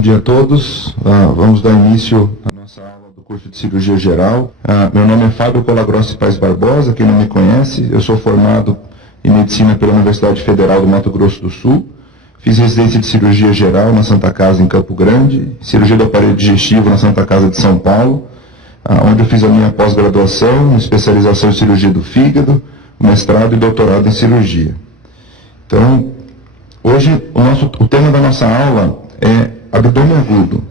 dia a todos. Vamos dar início à nossa aula do curso de Cirurgia Geral. Meu nome é Fábio Colagrossi Paes Barbosa, quem não me conhece. Eu sou formado em Medicina pela Universidade Federal do Mato Grosso do Sul. Fiz residência de Cirurgia Geral na Santa Casa, em Campo Grande, Cirurgia do Aparelho Digestivo na Santa Casa de São Paulo, onde eu fiz a minha pós-graduação, especialização em Cirurgia do Fígado, mestrado e doutorado em Cirurgia. Então, hoje o tema da nossa aula é abdômen agudo.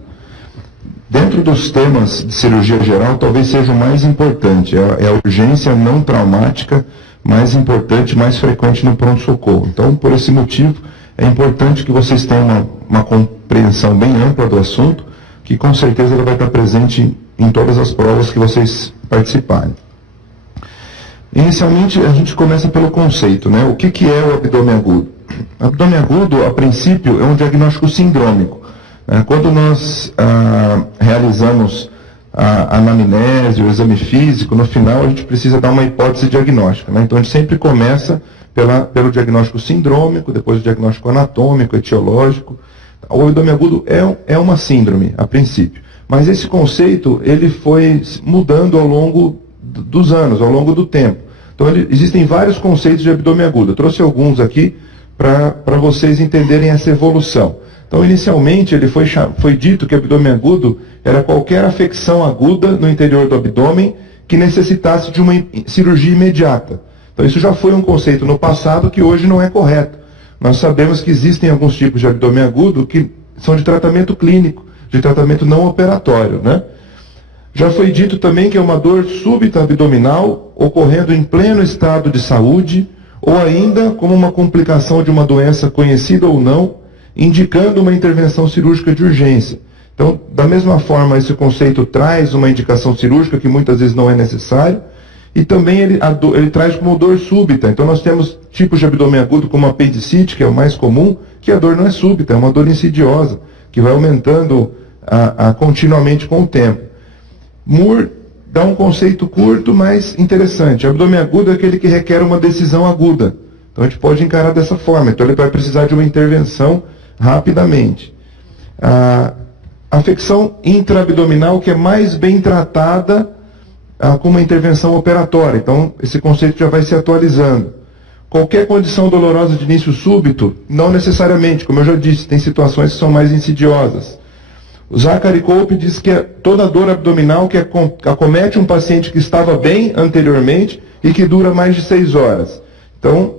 Dentro dos temas de cirurgia geral, talvez seja o mais importante, é a urgência não traumática mais importante, mais frequente no pronto-socorro. Então, por esse motivo, é importante que vocês tenham uma compreensão bem ampla do assunto, que com certeza ele vai estar presente em todas as provas que vocês participarem. Inicialmente, a gente começa pelo conceito, né? O que é o abdômen agudo? Abdômen agudo, a princípio, é um diagnóstico sindrômico. Quando nós realizamos a anamnese, o exame físico, no final a gente precisa dar uma hipótese diagnóstica, né? Então a gente sempre começa pelo diagnóstico sindrômico, depois o diagnóstico anatômico, etiológico. O abdômen agudo é uma síndrome, a princípio. Mas esse conceito ele foi mudando ao longo dos anos, ao longo do tempo. Então existem vários conceitos de abdômen agudo. Eu trouxe alguns aqui para vocês entenderem essa evolução. Então, inicialmente, ele foi dito que abdômen agudo era qualquer afecção aguda no interior do abdômen que necessitasse de uma cirurgia imediata. Então, isso já foi um conceito no passado que hoje não é correto. Nós sabemos que existem alguns tipos de abdômen agudo que são de tratamento clínico, de tratamento não operatório, né? Já foi dito também que é uma dor súbita abdominal ocorrendo em pleno estado de saúde ou ainda como uma complicação de uma doença conhecida ou não, indicando uma intervenção cirúrgica de urgência. Então, da mesma forma, esse conceito traz uma indicação cirúrgica que muitas vezes não é necessário, e também ele traz como dor súbita. Então, nós temos tipos de abdômen agudo como apendicite, que é o mais comum, que a dor não é súbita, é uma dor insidiosa, que vai aumentando continuamente com o tempo. Moore dá um conceito curto, mas interessante. Abdômen agudo é aquele que requer uma decisão aguda. Então, a gente pode encarar dessa forma. Então, ele vai precisar de uma intervenção rapidamente. A afecção intraabdominal que é mais bem tratada com uma intervenção operatória. Então, esse conceito já vai se atualizando. Qualquer condição dolorosa de início súbito, não necessariamente, como eu já disse, tem situações que são mais insidiosas. O Zachary Cope diz que toda dor abdominal que acomete um paciente que estava bem anteriormente e que dura mais de 6 horas. Então,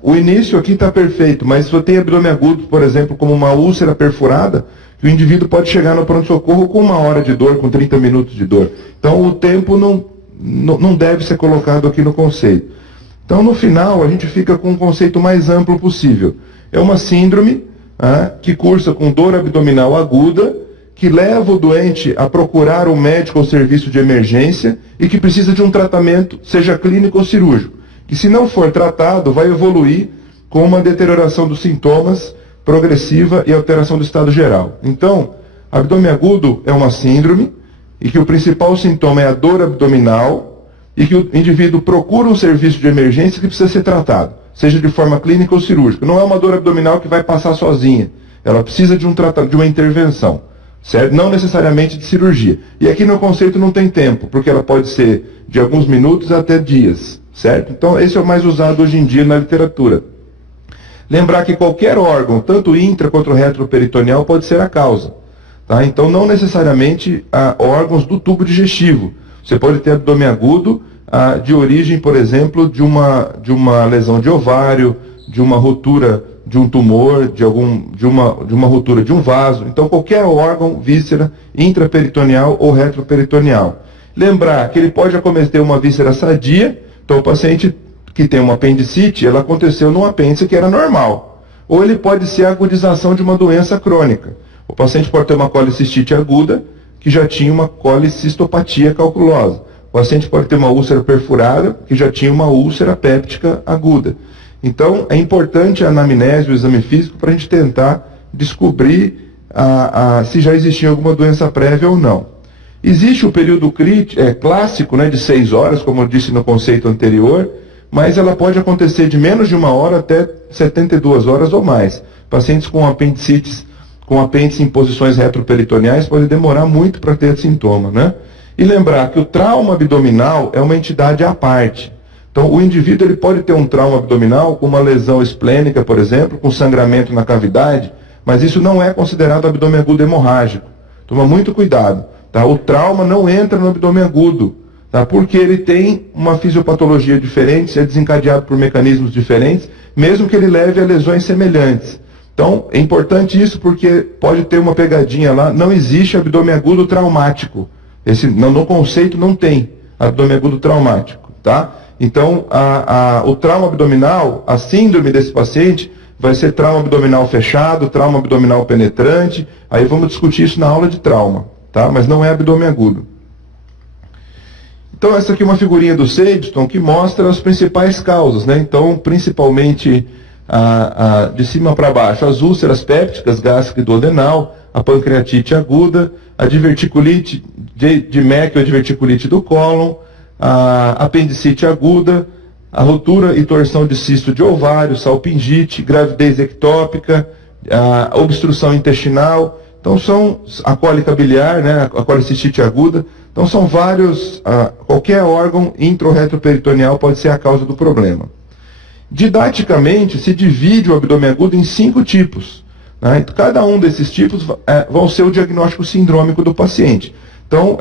o início aqui está perfeito, mas se você tem abdômen agudo, por exemplo, como uma úlcera perfurada, o indivíduo pode chegar no pronto-socorro com 1 hora de dor, com 30 minutos de dor. Então, o tempo não deve ser colocado aqui no conceito. Então, no final, a gente fica com um conceito mais amplo possível. É uma síndrome que cursa com dor abdominal aguda, que leva o doente a procurar um médico ou serviço de emergência e que precisa de um tratamento, seja clínico ou cirúrgico, que se não for tratado, vai evoluir com uma deterioração dos sintomas progressiva e alteração do estado geral. Então, abdômen agudo é uma síndrome e que o principal sintoma é a dor abdominal e que o indivíduo procura um serviço de emergência que precisa ser tratado, seja de forma clínica ou cirúrgica. Não é uma dor abdominal que vai passar sozinha. Ela precisa de uma intervenção, certo? Não necessariamente de cirurgia. E aqui no conceito não tem tempo, porque ela pode ser de alguns minutos até dias, certo? Então, esse é o mais usado hoje em dia na literatura. Lembrar que qualquer órgão, tanto intra quanto retroperitoneal, pode ser a causa. Tá? Então, não necessariamente órgãos do tubo digestivo. Você pode ter abdômen agudo de origem, por exemplo, de uma lesão de ovário, de uma ruptura de um tumor, de uma ruptura de um vaso. Então, qualquer órgão, víscera, intraperitoneal ou retroperitoneal. Lembrar que ele pode acometer uma víscera sadia. Então, o paciente que tem uma apendicite, ela aconteceu num apêndice que era normal. Ou ele pode ser a agudização de uma doença crônica. O paciente pode ter uma colicistite aguda, que já tinha uma colicistopatia calculosa. O paciente pode ter uma úlcera perfurada, que já tinha uma úlcera péptica aguda. Então, é importante a anamnese, o exame físico, para a gente tentar descobrir se já existia alguma doença prévia ou não. Existe o período clássico, né, de 6 horas, como eu disse no conceito anterior, mas ela pode acontecer de menos de 1 hora até 72 horas ou mais. Pacientes com apendicites com apêndice em posições retroperitoneais pode demorar muito para ter sintoma, né? E lembrar que o trauma abdominal é uma entidade à parte. Então, o indivíduo ele pode ter um trauma abdominal com uma lesão esplênica, por exemplo, com sangramento na cavidade, mas isso não é considerado abdômen agudo hemorrágico. Toma muito cuidado, tá? O trauma não entra no abdômen agudo, tá? Porque ele tem uma fisiopatologia diferente, é desencadeado por mecanismos diferentes, mesmo que ele leve a lesões semelhantes. Então, é importante isso porque pode ter uma pegadinha lá, não existe abdômen agudo traumático. No conceito não tem abdômen agudo traumático, tá? Então, o trauma abdominal, a síndrome desse paciente, vai ser trauma abdominal fechado, trauma abdominal penetrante, aí vamos discutir isso na aula de trauma, tá? Mas não é abdômen agudo. Então, essa aqui é uma figurinha do Sabeston que mostra as principais causas, né? Então, principalmente de cima para baixo, as úlceras pépticas, gástrica e duodenal, a pancreatite aguda, a diverticulite de MEC ou diverticulite do cólon, a apendicite aguda, a rotura e torção de cisto de ovário, salpingite, gravidez ectópica, a obstrução intestinal, então são a cólica biliar, né, a colicistite aguda, então são vários, qualquer órgão intra-retroperitoneal pode ser a causa do problema. Didaticamente, se divide o abdômen agudo em 5 tipos. Né? Cada um desses tipos vão ser o diagnóstico sindrômico do paciente. Então,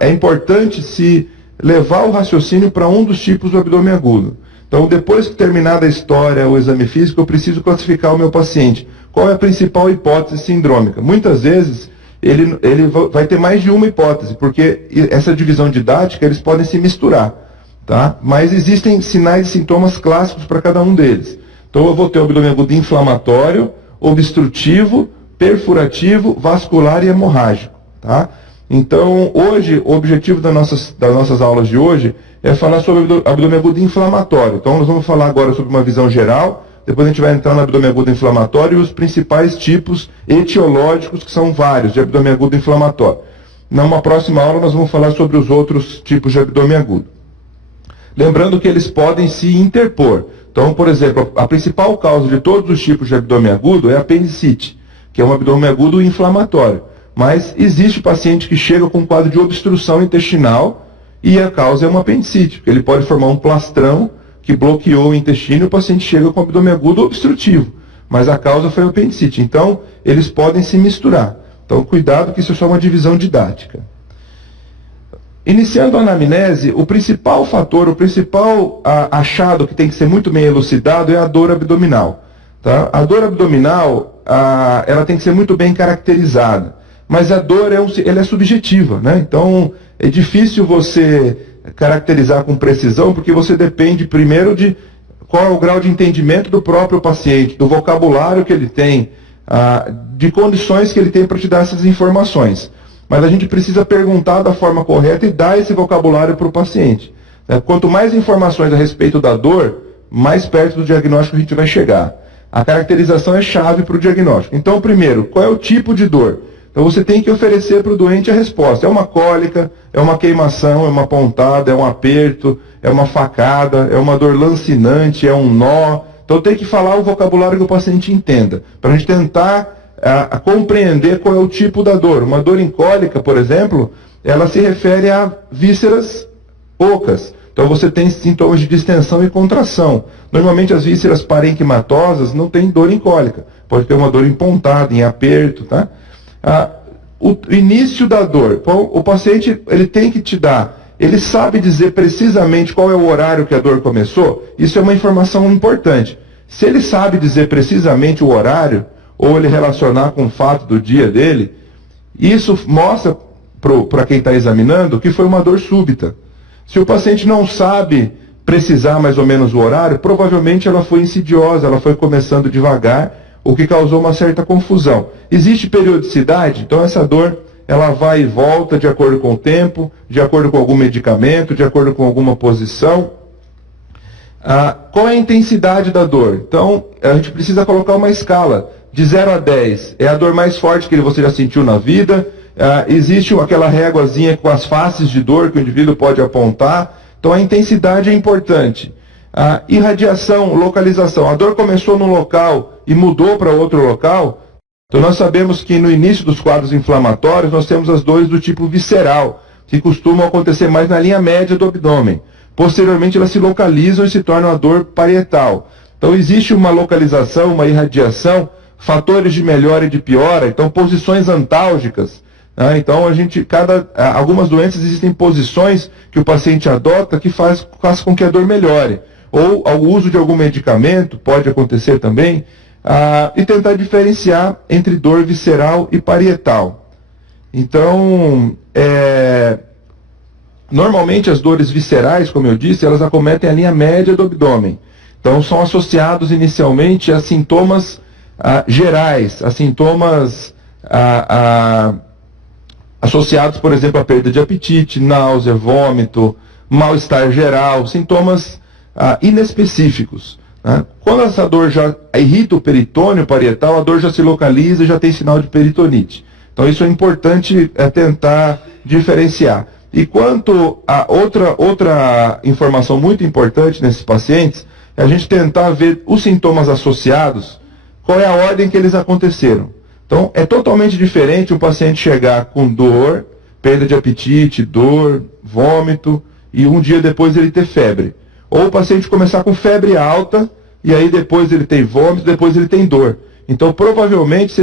é importante se levar o raciocínio para um dos tipos do abdômen agudo. Então, depois que terminada a história, o exame físico, eu preciso classificar o meu paciente. Qual é a principal hipótese sindrômica? Muitas vezes, ele vai ter mais de uma hipótese, porque essa divisão didática, eles podem se misturar. Tá? Mas existem sinais e sintomas clássicos para cada um deles. Então, eu vou ter o abdômen agudo inflamatório, obstrutivo, perfurativo, vascular e hemorrágico. Tá? Então, hoje, o objetivo das nossas aulas de hoje é falar sobre o abdômen agudo inflamatório. Então, nós vamos falar agora sobre uma visão geral, depois a gente vai entrar no abdômen agudo inflamatório e os principais tipos etiológicos, que são vários, de abdômen agudo inflamatório. Numa próxima aula, nós vamos falar sobre os outros tipos de abdômen agudo. Lembrando que eles podem se interpor. Então, por exemplo, a principal causa de todos os tipos de abdômen agudo é a apendicite, que é um abdômen agudo inflamatório. Mas existe paciente que chega com um quadro de obstrução intestinal e a causa é uma apendicite, porque ele pode formar um plastrão que bloqueou o intestino e o paciente chega com abdômen agudo obstrutivo. Mas a causa foi a apendicite. Então, eles podem se misturar. Então, cuidado que isso é só uma divisão didática. Iniciando a anamnese, o principal fator, o principal achado que tem que ser muito bem elucidado é a dor abdominal. Tá? A dor abdominal, ela tem que ser muito bem caracterizada, mas a dor ela é subjetiva, né? Então é difícil você caracterizar com precisão, porque você depende primeiro de qual é o grau de entendimento do próprio paciente, do vocabulário que ele tem, de condições que ele tem para te dar essas informações. Mas a gente precisa perguntar da forma correta e dar esse vocabulário para o paciente. Quanto mais informações a respeito da dor, mais perto do diagnóstico a gente vai chegar. A caracterização é chave para o diagnóstico. Então, primeiro, qual é o tipo de dor? Então você tem que oferecer para o doente a resposta. É uma cólica, é uma queimação, é uma pontada, é um aperto, é uma facada, é uma dor lancinante, é um nó. Então tem que falar o vocabulário que o paciente entenda, para a gente tentar a compreender qual é o tipo da dor. Uma dor em cólica, por exemplo, ela se refere a vísceras ocas. Então você tem sintomas de distensão e contração. Normalmente as vísceras parenquimatosas não têm dor em cólica. Pode ter uma dor em pontada, em aperto, tá? O início da dor. O paciente ele tem que te dar, ele sabe dizer precisamente qual é o horário que a dor começou? Isso é uma informação importante. Se ele sabe dizer precisamente o horário, ou ele relacionar com o fato do dia dele, isso mostra para quem está examinando que foi uma dor súbita. Se o paciente não sabe precisar mais ou menos o horário, provavelmente ela foi insidiosa, ela foi começando devagar, o que causou uma certa confusão. Existe periodicidade, então essa dor ela vai e volta de acordo com o tempo, de acordo com algum medicamento, de acordo com alguma posição. Qual é a intensidade da dor? Então, a gente precisa colocar uma escala. De 0 a 10, é a dor mais forte que você já sentiu na vida. Existe aquela réguazinha com as faces de dor que o indivíduo pode apontar. Então, a intensidade é importante. Irradiação, localização. A dor começou num local e mudou para outro local. Então nós sabemos que no início dos quadros inflamatórios nós temos as dores do tipo visceral, que costumam acontecer mais na linha média do abdômen. Posteriormente elas se localizam e se tornam a dor parietal. Então existe uma localização, uma irradiação, fatores de melhora e de piora, então posições antálgicas. Né? Então algumas doenças existem posições que o paciente adota que faz com que a dor melhore. Ou o uso de algum medicamento, pode acontecer também, e tentar diferenciar entre dor visceral e parietal. Então, normalmente as dores viscerais, como eu disse, elas acometem a linha média do abdômen. Então são associados inicialmente a sintomas gerais, a sintomas associados, por exemplo, à perda de apetite, náusea, vômito, mal-estar geral, sintomas inespecíficos. Né? Quando essa dor já irrita o peritônio parietal, a dor já se localiza e já tem sinal de peritonite. Então isso é importante tentar diferenciar. E quanto a outra informação muito importante nesses pacientes, é a gente tentar ver os sintomas associados, qual é a ordem que eles aconteceram. Então é totalmente diferente um paciente chegar com dor, perda de apetite, dor, vômito, e um dia depois ele ter febre. Ou o paciente começar com febre alta, e aí depois ele tem vômito, depois ele tem dor. Então, provavelmente,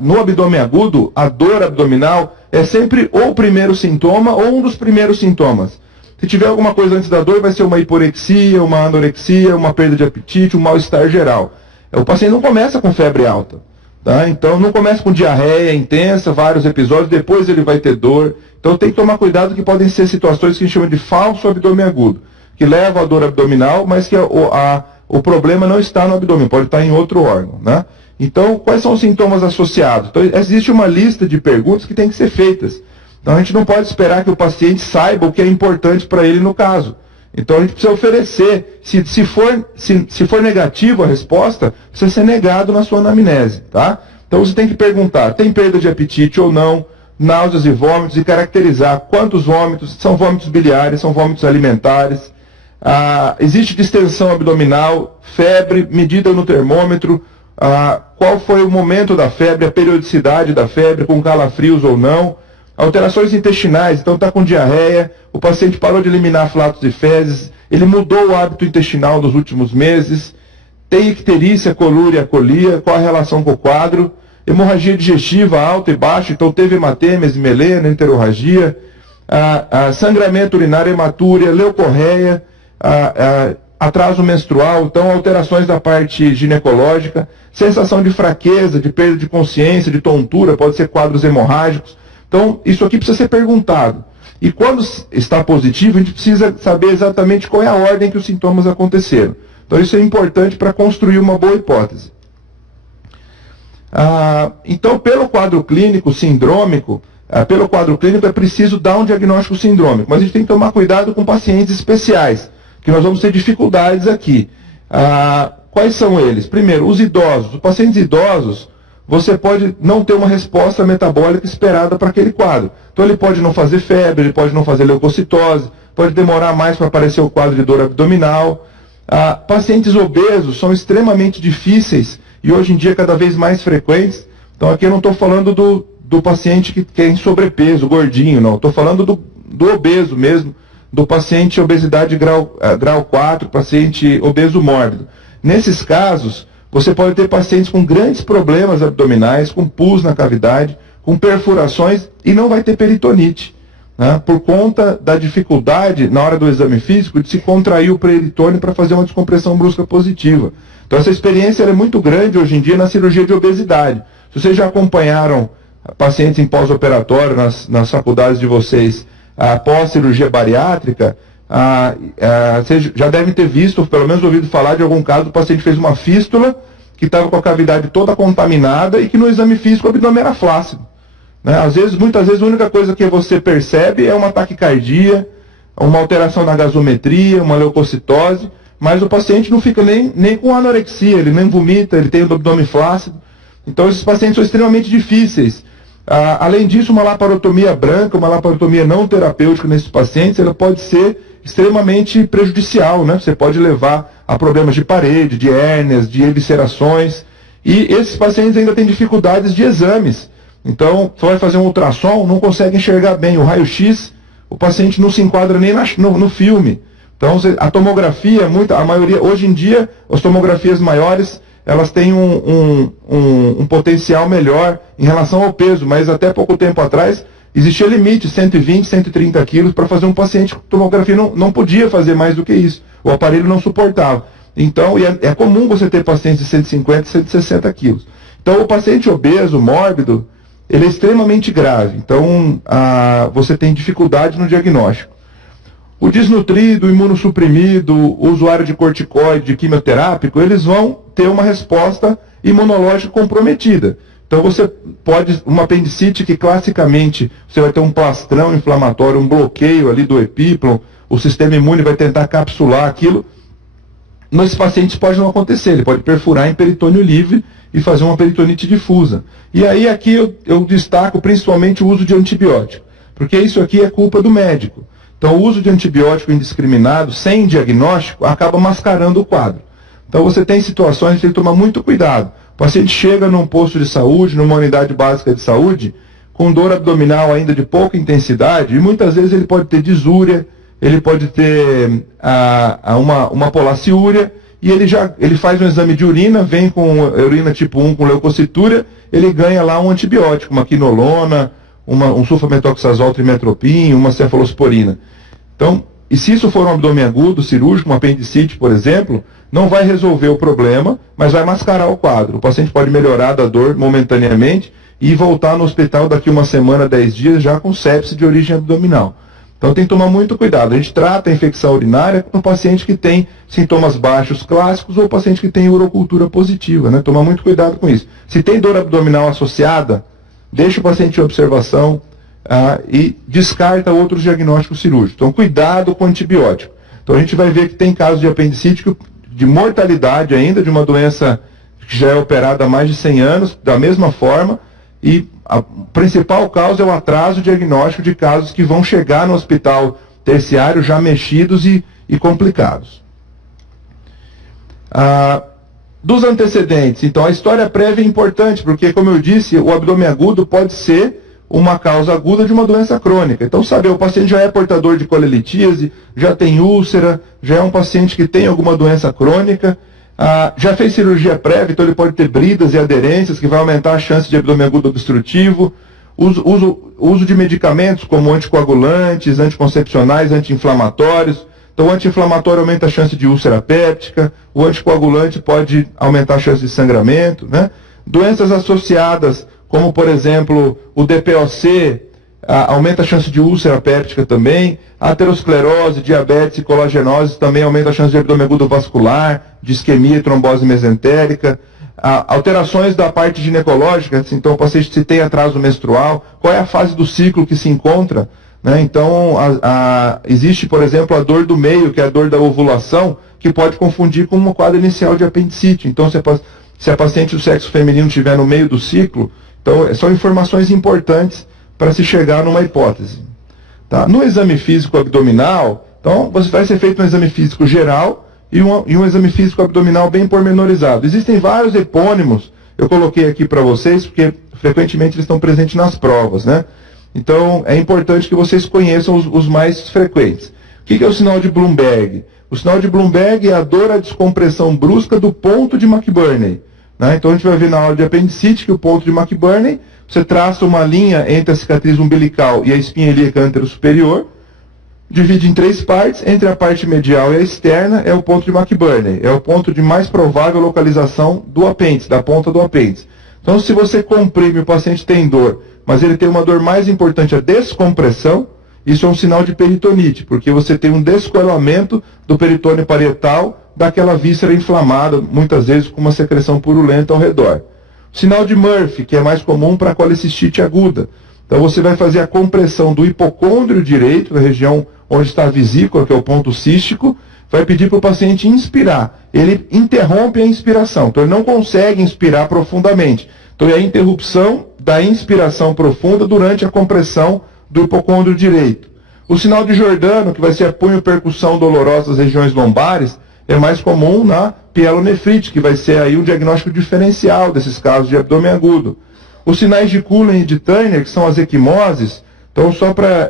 no abdômen agudo, a dor abdominal é sempre ou o primeiro sintoma ou um dos primeiros sintomas. Se tiver alguma coisa antes da dor, vai ser uma hiporexia, uma anorexia, uma perda de apetite, um mal-estar geral. O paciente não começa com febre alta. Tá? Então, não começa com diarreia intensa, vários episódios, depois ele vai ter dor. Então, tem que tomar cuidado que podem ser situações que a gente chama de falso abdômen agudo, que levam à dor abdominal, mas que o problema não está no abdômen, pode estar em outro órgão. Né? Então, quais são os sintomas associados? Então, existe uma lista de perguntas que tem que ser feitas. Então, a gente não pode esperar que o paciente saiba o que é importante para ele no caso. Então, a gente precisa oferecer. Se for negativo a resposta, precisa ser negado na sua anamnese. Tá? Então, você tem que perguntar, tem perda de apetite ou não, náuseas e vômitos, e caracterizar quantos vômitos, são vômitos biliares, são vômitos alimentares. Existe distensão abdominal, febre, medida no termômetro, qual foi o momento da febre, a periodicidade da febre, com calafrios ou não, alterações intestinais, então está com diarreia, o paciente parou de eliminar flatos e fezes, ele mudou o hábito intestinal nos últimos meses, tem icterícia, colúria, colia, qual a relação com o quadro, hemorragia digestiva alta e baixa, então teve hematêmese, melena, enterorragia, sangramento urinário, hematúria, leucorreia, atraso menstrual, então alterações da parte ginecológica, sensação de fraqueza, de perda de consciência, de tontura, pode ser quadros hemorrágicos. Então, isso aqui precisa ser perguntado. E quando está positivo, a gente precisa saber exatamente qual é a ordem que os sintomas aconteceram. Então, isso é importante para construir uma boa hipótese. Então, pelo quadro clínico sindrômico, é preciso dar um diagnóstico sindrômico. Mas a gente tem que tomar cuidado com pacientes especiais, que nós vamos ter dificuldades aqui. Quais são eles? Primeiro, os idosos. Os pacientes idosos, você pode não ter uma resposta metabólica esperada para aquele quadro. Então ele pode não fazer febre, ele pode não fazer leucocitose, pode demorar mais para aparecer o quadro de dor abdominal. Pacientes obesos são extremamente difíceis e hoje em dia cada vez mais frequentes. Então aqui eu não estou falando do paciente que tem sobrepeso, gordinho, não. Estou falando do obeso mesmo, do paciente obesidade grau 4, paciente obeso mórbido. Nesses casos, você pode ter pacientes com grandes problemas abdominais, com pus na cavidade, com perfurações e não vai ter peritonite, né? Por conta da dificuldade, na hora do exame físico, de se contrair o peritônio para fazer uma descompressão brusca positiva. Então essa experiência é muito grande hoje em dia na cirurgia de obesidade. Se vocês já acompanharam pacientes em pós-operatório nas faculdades de vocês após cirurgia bariátrica, vocês já devem ter visto, pelo menos ouvido falar de algum caso, o paciente fez uma fístula, que estava com a cavidade toda contaminada e que no exame físico o abdômen era flácido. Né? Muitas vezes a única coisa que você percebe é uma taquicardia, uma alteração na gasometria, uma leucocitose, mas o paciente não fica nem com anorexia, ele nem vomita, ele tem o abdômen flácido. Então esses pacientes são extremamente difíceis. Além disso, uma laparotomia branca, uma laparotomia não terapêutica nesses pacientes, ela pode ser extremamente prejudicial, né? Você pode levar a problemas de parede, de hérnias, de eviscerações. E esses pacientes ainda têm dificuldades de exames. Então, você vai fazer um ultrassom, não consegue enxergar bem. O raio-x, o paciente não se enquadra nem no filme. Então, a tomografia, a maioria, hoje em dia, as tomografias maiores, elas têm um potencial melhor em relação ao peso, mas até pouco tempo atrás, existia limite, 120, 130 quilos, para fazer um paciente com tomografia, não podia fazer mais do que isso. O aparelho não suportava. Então, é comum você ter pacientes de 150, 160 quilos. Então, o paciente obeso, mórbido, ele é extremamente grave. Então, você tem dificuldade no diagnóstico. O desnutrido, o imunossuprimido, o usuário de corticoide, de quimioterápico, eles vão ter uma resposta imunológica comprometida. Então você pode, uma apendicite que classicamente você vai ter um plastrão inflamatório, um bloqueio ali do epíplon, o sistema imune vai tentar capsular aquilo. Nesses pacientes pode não acontecer, ele pode perfurar em peritônio livre e fazer uma peritonite difusa. E aí aqui eu destaco principalmente o uso de antibiótico, porque isso aqui é culpa do médico. Então, o uso de antibiótico indiscriminado, sem diagnóstico, acaba mascarando o quadro. Então, você tem situações que tem que tomar muito cuidado. O paciente chega num posto de saúde, numa unidade básica de saúde, com dor abdominal ainda de pouca intensidade, e muitas vezes ele pode ter disúria, ele pode ter uma polaciúria, e ele faz um exame de urina, vem com urina tipo 1 com leucocitúria, ele ganha lá um antibiótico, uma quinolona, um sulfametoxazol trimetropin, uma cefalosporina. Então, e se isso for um abdômen agudo, cirúrgico, uma apendicite, por exemplo, não vai resolver o problema, mas vai mascarar o quadro. O paciente pode melhorar da dor momentaneamente e voltar no hospital daqui uma semana, 10 dias, já com sepse de origem abdominal. Então tem que tomar muito cuidado. A gente trata a infecção urinária no paciente que tem sintomas baixos clássicos ou paciente que tem urocultura positiva, né? Tomar muito cuidado com isso. Se tem dor abdominal associada, deixa o paciente em observação e descarta outros diagnósticos cirúrgicos. Então, cuidado com antibiótico. Então, a gente vai ver que tem casos de apendicite de mortalidade ainda, de uma doença que já é operada há mais de 100 anos, da mesma forma, e a principal causa é o atraso diagnóstico de casos que vão chegar no hospital terciário já mexidos e complicados. Dos antecedentes, então a história prévia é importante, porque, como eu disse, o abdômen agudo pode ser uma causa aguda de uma doença crônica. Então, saber, o paciente já é portador de colelitíase, já tem úlcera, já é um paciente que tem alguma doença crônica, já fez cirurgia prévia, então ele pode ter bridas e aderências, que vai aumentar a chance de abdômen agudo obstrutivo, uso de medicamentos como anticoagulantes, anticoncepcionais, anti-inflamatórios. Então, o anti-inflamatório aumenta a chance de úlcera péptica, o anticoagulante pode aumentar a chance de sangramento, né? Doenças associadas, como, por exemplo, o DPOC, aumenta a chance de úlcera péptica também, aterosclerose, diabetes e colagenose também aumenta a chance de abdômen agudo vascular, de isquemia e trombose mesentérica. Alterações da parte ginecológica, então o paciente se tem atraso menstrual, qual é a fase do ciclo que se encontra, né? Então, existe, por exemplo, a dor do meio, que é a dor da ovulação, que pode confundir com uma quadro inicial de apendicite. Então, se a paciente do sexo feminino estiver no meio do ciclo, então são informações importantes para se chegar numa hipótese. Tá? No exame físico abdominal, então, vai ser feito um exame físico geral e um exame físico abdominal bem pormenorizado. Existem vários epônimos, eu coloquei aqui para vocês, porque frequentemente eles estão presentes nas provas, né? Então, é importante que vocês conheçam os mais frequentes. O que é o sinal de Bloomberg? O sinal de Bloomberg é a dor à descompressão brusca do ponto de McBurney. Né? Então, a gente vai ver na aula de apendicite que o ponto de McBurney, você traça uma linha entre a cicatriz umbilical e a espinha ilíaca antero-superior, divide em 3 partes, entre a parte medial e a externa é o ponto de McBurney. É o ponto de mais provável localização do apêndice, da ponta do apêndice. Então, se você comprime, o paciente tem dor, mas ele tem uma dor mais importante, a descompressão, isso é um sinal de peritonite, porque você tem um descolamento do peritônio parietal daquela víscera inflamada, muitas vezes com uma secreção purulenta ao redor. O sinal de Murphy, que é mais comum para a colecistite aguda. Então você vai fazer a compressão do hipocôndrio direito, na região onde está a vesícula, que é o ponto cístico, vai pedir para o paciente inspirar. Ele interrompe a inspiração, então ele não consegue inspirar profundamente. Então é a interrupção da inspiração profunda durante a compressão do hipocôndrio direito. O sinal de Giordano, que vai ser a punho-percussão dolorosa das regiões lombares, é mais comum na pielonefrite, que vai ser aí um diagnóstico diferencial desses casos de abdômen agudo. Os sinais de Cullen e de Turner, que são as equimoses, então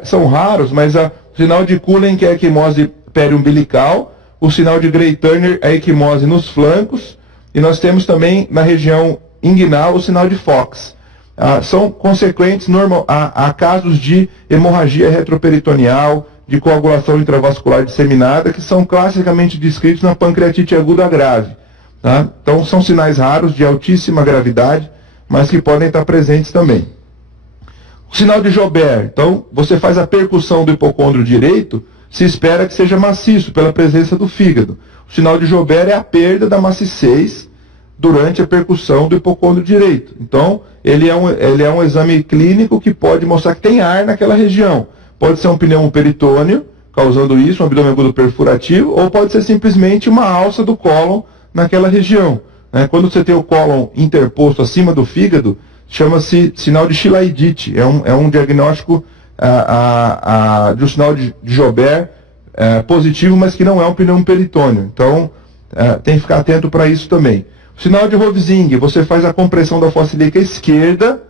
são raros, mas o sinal de Cullen, que é a equimose periumbilical, o sinal de Gray-Turner, a equimose nos flancos, e nós temos também na região inguinal o sinal de Fox. São consequentes a casos de hemorragia retroperitoneal, de coagulação intravascular disseminada, que são classicamente descritos na pancreatite aguda grave. Tá? Então são sinais raros de altíssima gravidade, mas que podem estar presentes também. O sinal de Joubert, então você faz a percussão do hipocôndrio direito, se espera que seja maciço pela presença do fígado. O sinal de Joubert é a perda da maciçez durante a percussão do hipocôndrio direito. Então, ele é um exame clínico que pode mostrar que tem ar naquela região. Pode ser um pneumo peritônio, causando isso, um abdômen agudo perfurativo, ou pode ser simplesmente uma alça do cólon naquela região. Quando você tem o cólon interposto acima do fígado, chama-se sinal de Chilaidite. É um diagnóstico de um sinal de Joubert positivo, mas que não é um pneumo peritônio. Então, tem que ficar atento para isso também. O sinal de Rovsing, você faz a compressão da fossa ilíaca esquerda,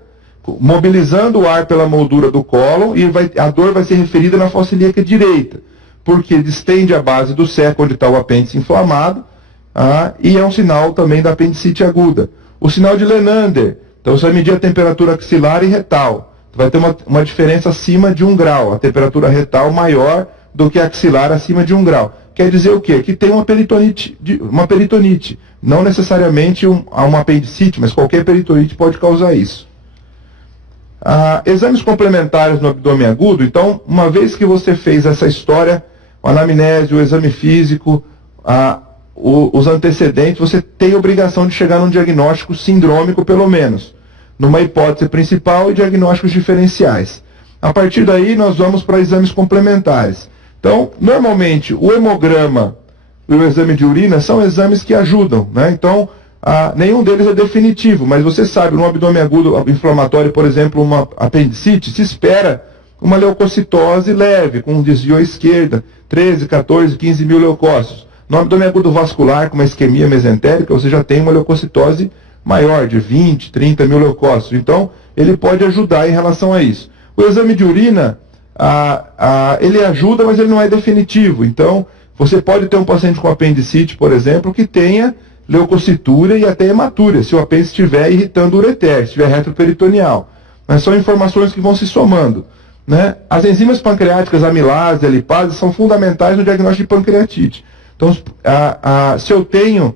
mobilizando o ar pela moldura do cólon, e a dor vai ser referida na fossa ilíaca direita, porque distende a base do seco onde está o apêndice inflamado, e é um sinal também da apendicite aguda. O sinal de Lenander, então você vai medir a temperatura axilar e retal. Vai ter uma diferença acima de 1 grau, a temperatura retal maior do que a axilar acima de 1 grau. Quer dizer o quê? Que tem uma peritonite. Não necessariamente uma apendicite, mas qualquer peritonite pode causar isso. Exames complementares no abdômen agudo, então, uma vez que você fez essa história, o anamnese, o exame físico, os antecedentes, você tem a obrigação de chegar num diagnóstico sindrômico, pelo menos, numa hipótese principal e diagnósticos diferenciais. A partir daí, nós vamos para exames complementares. Então, normalmente, o hemograma e o exame de urina são exames que ajudam, né? Então, nenhum deles é definitivo, mas você sabe, no abdômen agudo inflamatório, por exemplo, uma apendicite, se espera uma leucocitose leve, com um desvio à esquerda, 13, 14, 15 mil leucócitos. No abdômen agudo vascular, com uma isquemia mesentérica, você já tem uma leucocitose maior, de 20, 30 mil leucócitos. Então, ele pode ajudar em relação a isso. O exame de urina, ele ajuda, mas ele não é definitivo. Então, você pode ter um paciente com apendicite, por exemplo, que tenha leucocitura e até hematúria, se o apêndice estiver irritando o ureter, se estiver retroperitoneal. Mas são informações que vão se somando, né? As enzimas pancreáticas, a amilase, a lipase, são fundamentais no diagnóstico de pancreatite. Então, se eu tenho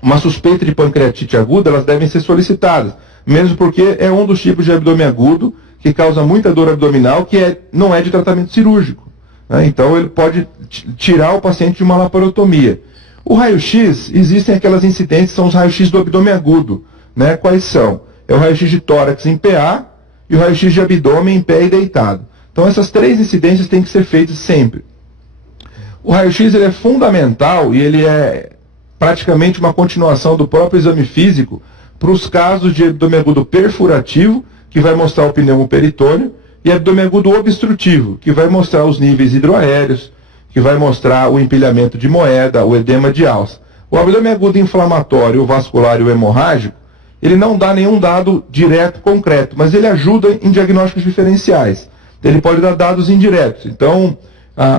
uma suspeita de pancreatite aguda, elas devem ser solicitadas, mesmo porque é um dos tipos de abdômen agudo que causa muita dor abdominal, que não é de tratamento cirúrgico, né? Então, ele pode tirar o paciente de uma laparotomia. O raio-x, existem aquelas incidências, são os raios-x do abdômen agudo, né? Quais são? É o raio-x de tórax em PA e o raio-x de abdômen em pé e deitado. Então, essas 3 incidências têm que ser feitas sempre. O raio-x ele é fundamental e ele é praticamente uma continuação do próprio exame físico para os casos de abdômen agudo perfurativo, que vai mostrar o pneumo peritônio, e abdômen agudo obstrutivo, que vai mostrar os níveis hidroaéreos, que vai mostrar o empilhamento de moeda, o edema de alça. O abdômen agudo inflamatório, o vascular e o hemorrágico, ele não dá nenhum dado direto, concreto, mas ele ajuda em diagnósticos diferenciais. Ele pode dar dados indiretos. Então,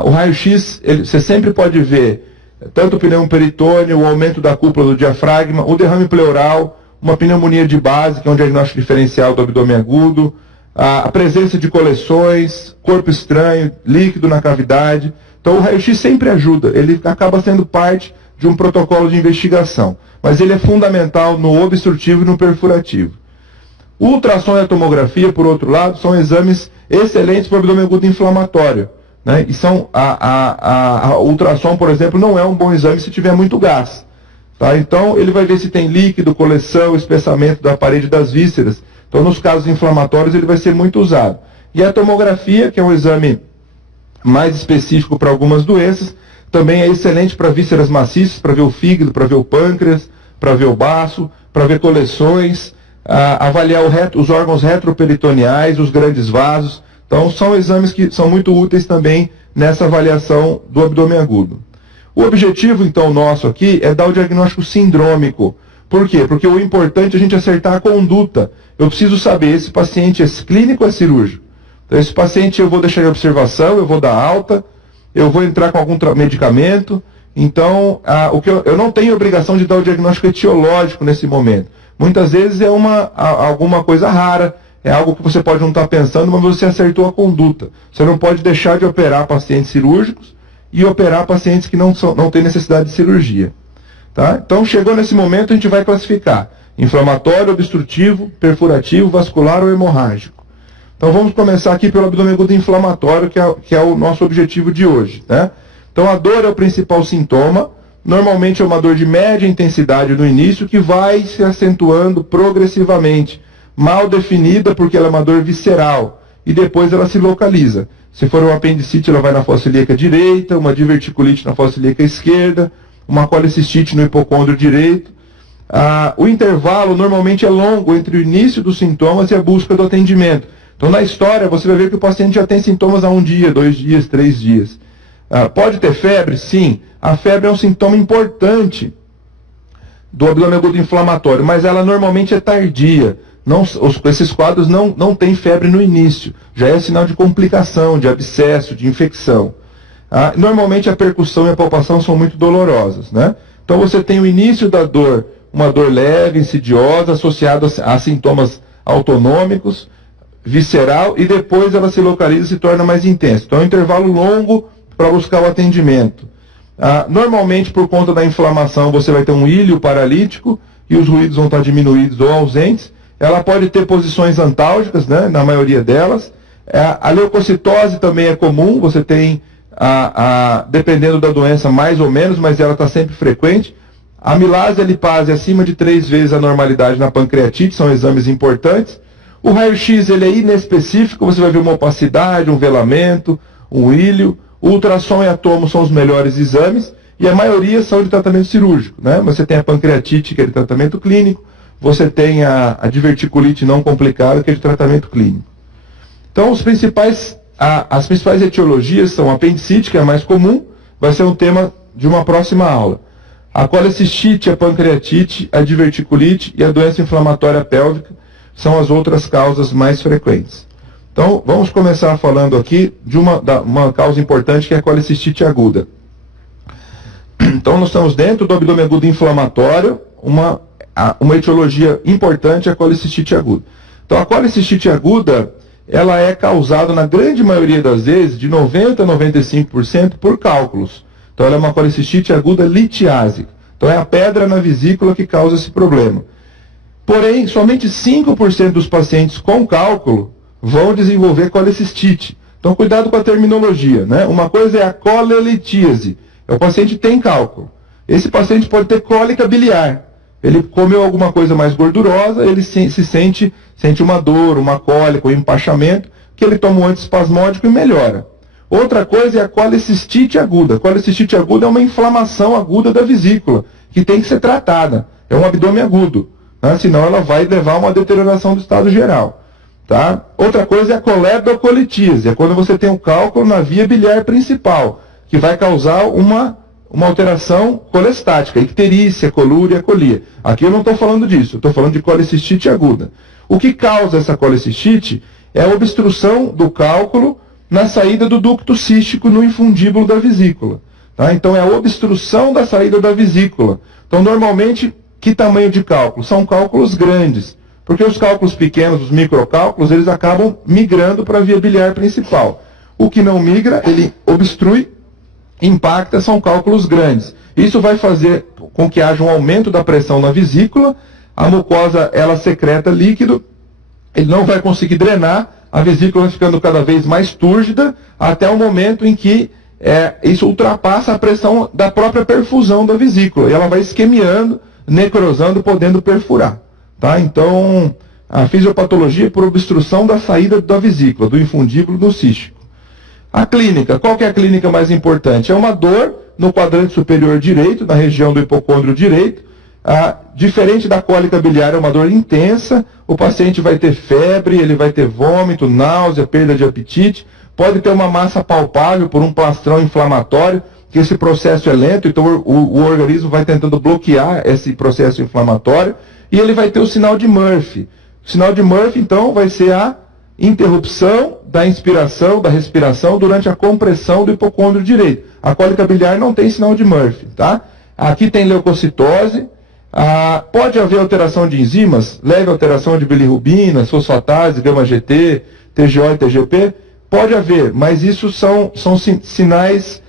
o raio-x, você sempre pode ver tanto o pneumo peritônio, o aumento da cúpula do diafragma, o derrame pleural, uma pneumonia de base, que é um diagnóstico diferencial do abdômen agudo, a presença de coleções, corpo estranho, líquido na cavidade. Então o raio-x sempre ajuda, ele acaba sendo parte de um protocolo de investigação, mas ele é fundamental no obstrutivo e no perfurativo. O ultrassom e a tomografia, por outro lado, são exames excelentes para o abdômen agudo inflamatório, né? E a ultrassom, por exemplo, não é um bom exame se tiver muito gás. Tá? Então ele vai ver se tem líquido, coleção, espessamento da parede das vísceras. Então nos casos inflamatórios ele vai ser muito usado. E a tomografia, que é um exame mais específico para algumas doenças, também é excelente para vísceras maciças, para ver o fígado, para ver o pâncreas, para ver o baço, para ver coleções, avaliar os órgãos retroperitoneais, os grandes vasos. Então são exames que são muito úteis também nessa avaliação do abdômen agudo. O objetivo, então, nosso aqui é dar o diagnóstico sindrômico. Por quê? Porque o importante é a gente acertar a conduta. Eu preciso saber, esse paciente é clínico ou é cirúrgico? Então, esse paciente eu vou deixar em observação, eu vou dar alta, eu vou entrar com algum medicamento. Então, eu não tenho obrigação de dar o diagnóstico etiológico nesse momento. Muitas vezes é alguma coisa rara, é algo que você pode não estar pensando, mas você acertou a conduta. Você não pode deixar de operar pacientes cirúrgicos e operar pacientes que não têm necessidade de cirurgia. Tá? Então, chegou nesse momento, a gente vai classificar inflamatório, obstrutivo, perfurativo, vascular ou hemorrágico. Então, vamos começar aqui pelo abdômen agudo inflamatório, que é o nosso objetivo de hoje. Né? Então, a dor é o principal sintoma. Normalmente é uma dor de média intensidade no início, que vai se acentuando progressivamente. Mal definida, porque ela é uma dor visceral. E depois ela se localiza. Se for uma apendicite, ela vai na fossa ilíaca direita, uma diverticulite na fossa ilíaca esquerda, uma colecistite no hipocôndrio direito. O intervalo normalmente é longo entre o início dos sintomas e a busca do atendimento. Então, na história, você vai ver que o paciente já tem sintomas há 1 dia, 2 dias, 3 dias. Pode ter febre? Sim. A febre é um sintoma importante do abdômen agudo inflamatório, mas ela normalmente é tardia. Esses quadros não têm febre no início. Já é sinal de complicação, de abscesso, de infecção. Normalmente a percussão e a palpação são muito dolorosas. Né? Então você tem o início da dor, uma dor leve, insidiosa, associada a sintomas autonômicos, visceral, e depois ela se localiza e se torna mais intensa. Então é um intervalo longo para buscar o atendimento. Normalmente, por conta da inflamação, você vai ter um ilho paralítico e os ruídos vão estar diminuídos ou ausentes. Ela pode ter posições antálgicas, né, na maioria delas. A leucocitose também é comum, você tem, dependendo da doença, mais ou menos, mas ela está sempre frequente. A amilase e a lipase acima de 3 vezes a normalidade na pancreatite, são exames importantes. O raio-x ele é inespecífico, você vai ver uma opacidade, um velamento, um ilho. O ultrassom e a tomo são os melhores exames, e a maioria são de tratamento cirúrgico. Né? Você tem a pancreatite, que é de tratamento clínico, você tem a diverticulite não complicada, que é de tratamento clínico. Então, as principais etiologias são a apendicite, que é a mais comum, vai ser um tema de uma próxima aula. A colecistite, a pancreatite, a diverticulite e a doença inflamatória pélvica são as outras causas mais frequentes. Então, vamos começar falando aqui de uma causa importante, que é a colecistite aguda. Então, nós estamos dentro do abdômen agudo inflamatório, uma etiologia importante é a colecistite aguda. Então, a colecistite aguda, ela é causada, na grande maioria das vezes, de 90% a 95% por cálculos. Então, ela é uma colecistite aguda litiásica. Então, é a pedra na vesícula que causa esse problema. Porém, somente 5% dos pacientes com cálculo vão desenvolver colecistite. Então, cuidado com a terminologia. Né? Uma coisa é a colelitíase. O paciente tem cálculo. Esse paciente pode ter cólica biliar. Ele comeu alguma coisa mais gordurosa, ele sente uma dor, uma cólica, um empachamento, que ele toma um antiespasmódico e melhora. Outra coisa é a colecistite aguda. A colecistite aguda é uma inflamação aguda da vesícula, que tem que ser tratada. É um abdômen agudo. Né? Senão ela vai levar a uma deterioração do estado geral. Tá? Outra coisa é a coledocolitíase, é quando você tem um cálculo na via biliar principal, que vai causar uma alteração colestática, icterícia, colúria, colia. Aqui eu não estou falando disso, eu estou falando de colecistite aguda. O que causa essa colecistite é a obstrução do cálculo na saída do ducto cístico no infundíbulo da vesícula. Tá? Então é a obstrução da saída da vesícula. Então normalmente, que tamanho de cálculo? São cálculos grandes. Porque os cálculos pequenos, os microcálculos, eles acabam migrando para a via biliar principal. O que não migra, ele obstrui, impacta, são cálculos grandes. Isso vai fazer com que haja um aumento da pressão na vesícula, a mucosa ela secreta líquido, ele não vai conseguir drenar, a vesícula vai ficando cada vez mais túrgida, até o momento em que isso ultrapassa a pressão da própria perfusão da vesícula, e ela vai isquemiando, necrosando, podendo perfurar. Tá? Então, a fisiopatologia é por obstrução da saída da vesícula, do infundíbulo do cístico. A clínica, qual que é a clínica mais importante? É uma dor no quadrante superior direito, na região do hipocôndrio direito. Diferente da cólica biliar, é uma dor intensa, o paciente vai ter febre, ele vai ter vômito, náusea, perda de apetite, pode ter uma massa palpável por um plastrão inflamatório, que esse processo é lento, então o organismo vai tentando bloquear esse processo inflamatório e ele vai ter o sinal de Murphy. O sinal de Murphy, então, vai ser a interrupção da inspiração, da respiração durante a compressão do hipocôndrio direito. A cólica biliar não tem sinal de Murphy, tá? Aqui tem leucocitose, pode haver alteração de enzimas, leve alteração de bilirrubina, fosfatase, gama-GT, TGO e TGP, pode haver, mas isso são sinais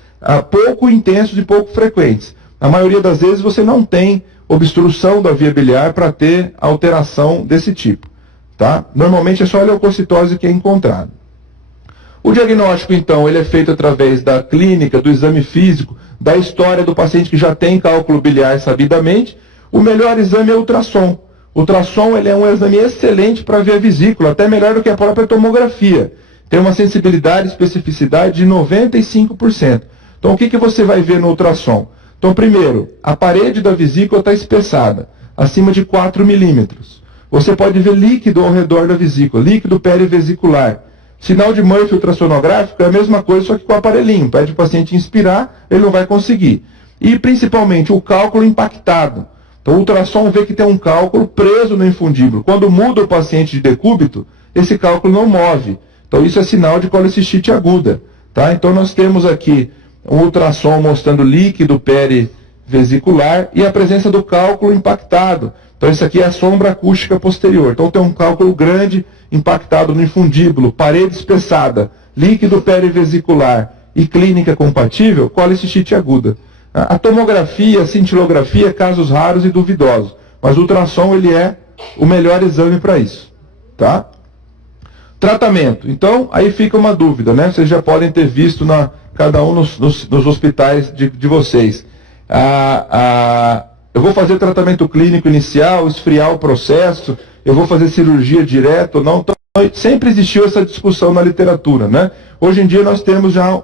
pouco intensos e pouco frequentes. Na maioria das vezes você não tem obstrução da via biliar para ter alteração desse tipo. Tá? Normalmente é só a leucocitose que é encontrada. O diagnóstico, então, ele é feito através da clínica, do exame físico, da história do paciente que já tem cálculo biliar sabidamente. O melhor exame é o ultrassom. O ultrassom ele é um exame excelente para ver a vesícula, até melhor do que a própria tomografia. Tem uma sensibilidade e especificidade de 95%. Então, o que você vai ver no ultrassom? Então, primeiro, a parede da vesícula está espessada, acima de 4 milímetros. Você pode ver líquido ao redor da vesícula, líquido perivesicular. Sinal de Murphy ultrassonográfico é a mesma coisa, só que com o aparelhinho. Pede o paciente inspirar, ele não vai conseguir. E, principalmente, o cálculo impactado. Então, o ultrassom vê que tem um cálculo preso no infundíbulo. Quando muda o paciente de decúbito, esse cálculo não move. Então, isso é sinal de colecistite aguda. Tá? Então, nós temos aqui um ultrassom mostrando líquido perivesicular e a presença do cálculo impactado. Então, isso aqui é a sombra acústica posterior. Então, tem um cálculo grande impactado no infundíbulo, parede espessada, líquido perivesicular e clínica compatível, colecistite aguda. A tomografia, a cintilografia, casos raros e duvidosos. Mas o ultrassom, ele é o melhor exame para isso. Tá? Tratamento. Então, aí fica uma dúvida, né? Vocês já podem ter visto cada um nos hospitais de vocês. Eu vou fazer tratamento clínico inicial, esfriar o processo, eu vou fazer cirurgia direto ou não. Então, sempre existiu essa discussão na literatura, né? Hoje em dia nós temos já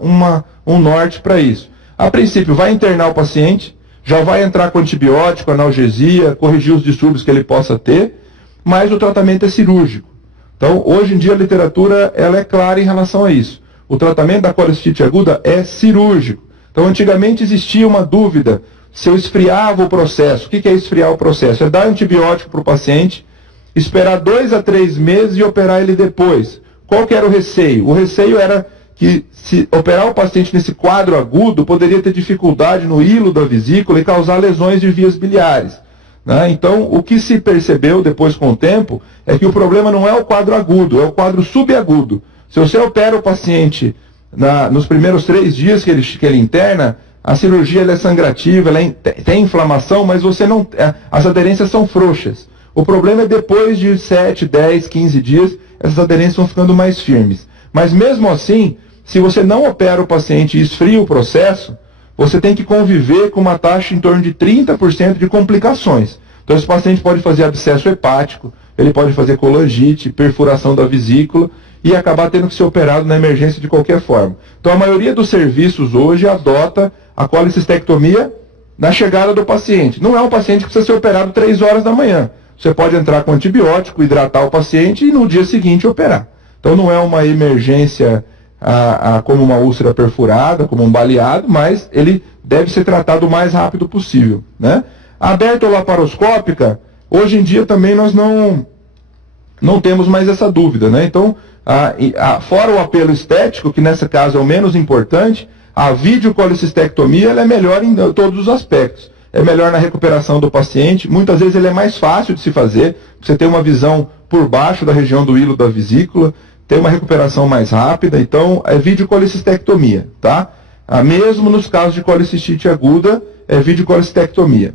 um norte para isso. A princípio, vai internar o paciente, já vai entrar com antibiótico, analgesia, corrigir os distúrbios que ele possa ter, mas o tratamento é cirúrgico. Então, hoje em dia a literatura ela é clara em relação a isso. O tratamento da colecistite aguda é cirúrgico. Então, antigamente existia uma dúvida se eu esfriava o processo. O que é esfriar o processo? É dar antibiótico para o paciente, esperar 2 a 3 meses e operar ele depois. Qual que era o receio? O receio era que se operar o paciente nesse quadro agudo, poderia ter dificuldade no hilo da vesícula e causar lesões de vias biliares. Né? Então, o que se percebeu depois com o tempo é que o problema não é o quadro agudo, é o quadro subagudo. Se você opera o paciente nos primeiros 3 dias que ele interna, a cirurgia ela é sangrativa, tem inflamação, mas você não, as aderências são frouxas. O problema é depois de 7, 10, 15 dias, essas aderências vão ficando mais firmes. Mas mesmo assim, se você não opera o paciente e esfria o processo, você tem que conviver com uma taxa em torno de 30% de complicações. Então esse paciente pode fazer abscesso hepático, ele pode fazer colangite, perfuração da vesícula e acabar tendo que ser operado na emergência de qualquer forma. Então a maioria dos serviços hoje adota a colecistectomia na chegada do paciente. Não é um paciente que precisa ser operado 3 horas da manhã. Você pode entrar com antibiótico, hidratar o paciente e no dia seguinte operar. Então não é uma emergência como uma úlcera perfurada, como um baleado, mas ele deve ser tratado o mais rápido possível. Né? A aberto-laparoscópica, hoje em dia também nós não temos mais essa dúvida. Né? Então, fora o apelo estético, que nesse caso é o menos importante, a videocolecistectomia ela é melhor em todos os aspectos. É melhor na recuperação do paciente, muitas vezes ele é mais fácil de se fazer, você tem uma visão por baixo da região do hilo da vesícula, tem uma recuperação mais rápida, então é videocolecistectomia, tá? Mesmo nos casos de colecistite aguda, é videocolecistectomia.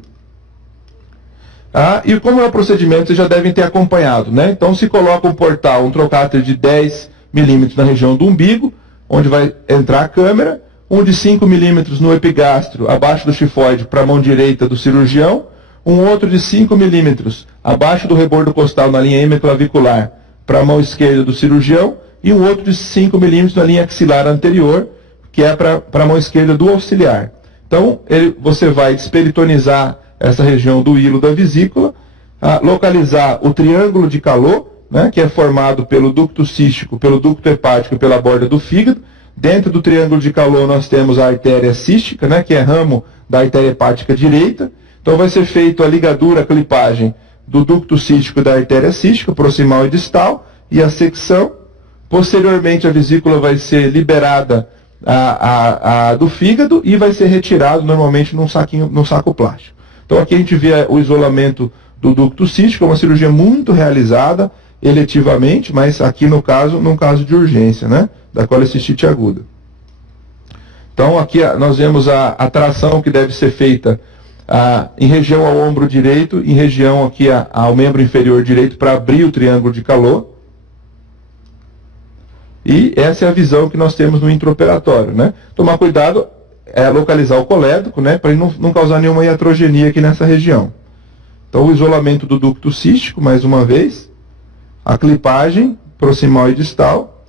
E como é o procedimento, vocês já devem ter acompanhado, né? Então se coloca um trocáter de 10 milímetros na região do umbigo, onde vai entrar a câmera, um de 5 milímetros no epigastro, abaixo do chifoide, para a mão direita do cirurgião, um outro de 5 milímetros abaixo do rebordo costal na linha hemiclavicular, para a mão esquerda do cirurgião, e um outro de 5 milímetros na linha axilar anterior, que é para a mão esquerda do auxiliar. Então, você vai desperitonizar essa região do hilo da vesícula, localizar o triângulo de Calot, né, que é formado pelo ducto cístico, pelo ducto hepático e pela borda do fígado. Dentro do triângulo de Calot nós temos a artéria cística, né, que é ramo da artéria hepática direita. Então vai ser feita a ligadura, a clipagem do ducto cístico e da artéria cística, proximal e distal, e a secção. Posteriormente a vesícula vai ser liberada do fígado e vai ser retirado normalmente num saco plástico. Então aqui a gente vê o isolamento do ducto cístico, é uma cirurgia muito realizada eletivamente, mas aqui num caso de urgência, né, da colecistite aguda. Então aqui nós vemos a tração que deve ser feita em região ao ombro direito, em região aqui ao membro inferior direito para abrir o triângulo de Calot. E essa é a visão que nós temos no intraoperatório, né? Tomar cuidado localizar o colédoco, né, para ele não causar nenhuma iatrogenia aqui nessa região. Então o isolamento do ducto cístico, mais uma vez, a clipagem proximal e distal,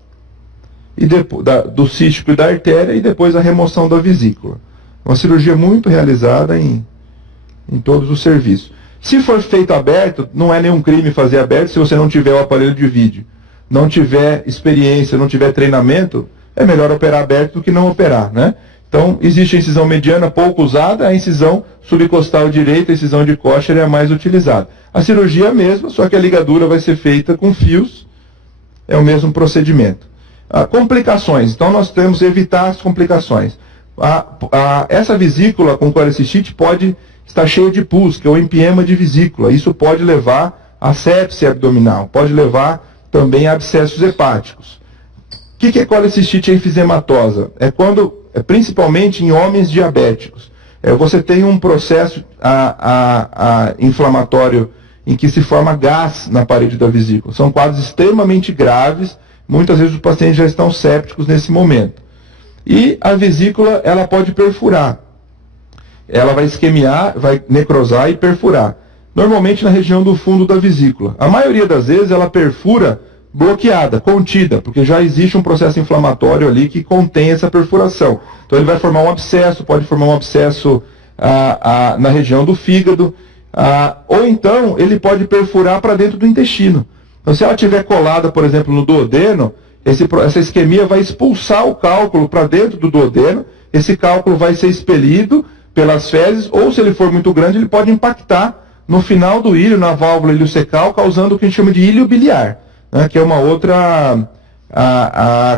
e do cístico e da artéria, e depois a remoção da vesícula. Uma cirurgia muito realizada em todos os serviços. Se for feito aberto, não é nenhum crime fazer aberto se você não tiver o aparelho de vídeo, não tiver experiência, não tiver treinamento, é melhor operar aberto do que não operar, né? Então, existe a incisão mediana pouco usada, a incisão subcostal direita, a incisão de Kocher é a mais utilizada. A cirurgia é a mesma, só que a ligadura vai ser feita com fios, é o mesmo procedimento. Complicações, então nós temos que evitar as complicações. Essa vesícula com colecistite pode estar cheia de pus, que é o empiema de vesícula. Isso pode levar a sepse abdominal, pode levar também a abscessos hepáticos. O que é colecistite enfisematosa? É quando, principalmente em homens diabéticos, você tem um processo inflamatório em que se forma gás na parede da vesícula. São quadros extremamente graves, muitas vezes os pacientes já estão sépticos nesse momento. E a vesícula, ela pode perfurar. Ela vai isquemiar, vai necrosar e perfurar. Normalmente na região do fundo da vesícula. A maioria das vezes ela perfura bloqueada, contida, porque já existe um processo inflamatório ali que contém essa perfuração. Então ele vai formar um abscesso, pode formar um abscesso na região do fígado, ou então ele pode perfurar para dentro do intestino. Então se ela estiver colada, por exemplo, no duodeno, essa isquemia vai expulsar o cálculo para dentro do duodeno, esse cálculo vai ser expelido pelas fezes, ou se ele for muito grande, ele pode impactar no final do íleo, na válvula iliocecal, causando o que a gente chama de íleo biliar, né, que é uma outra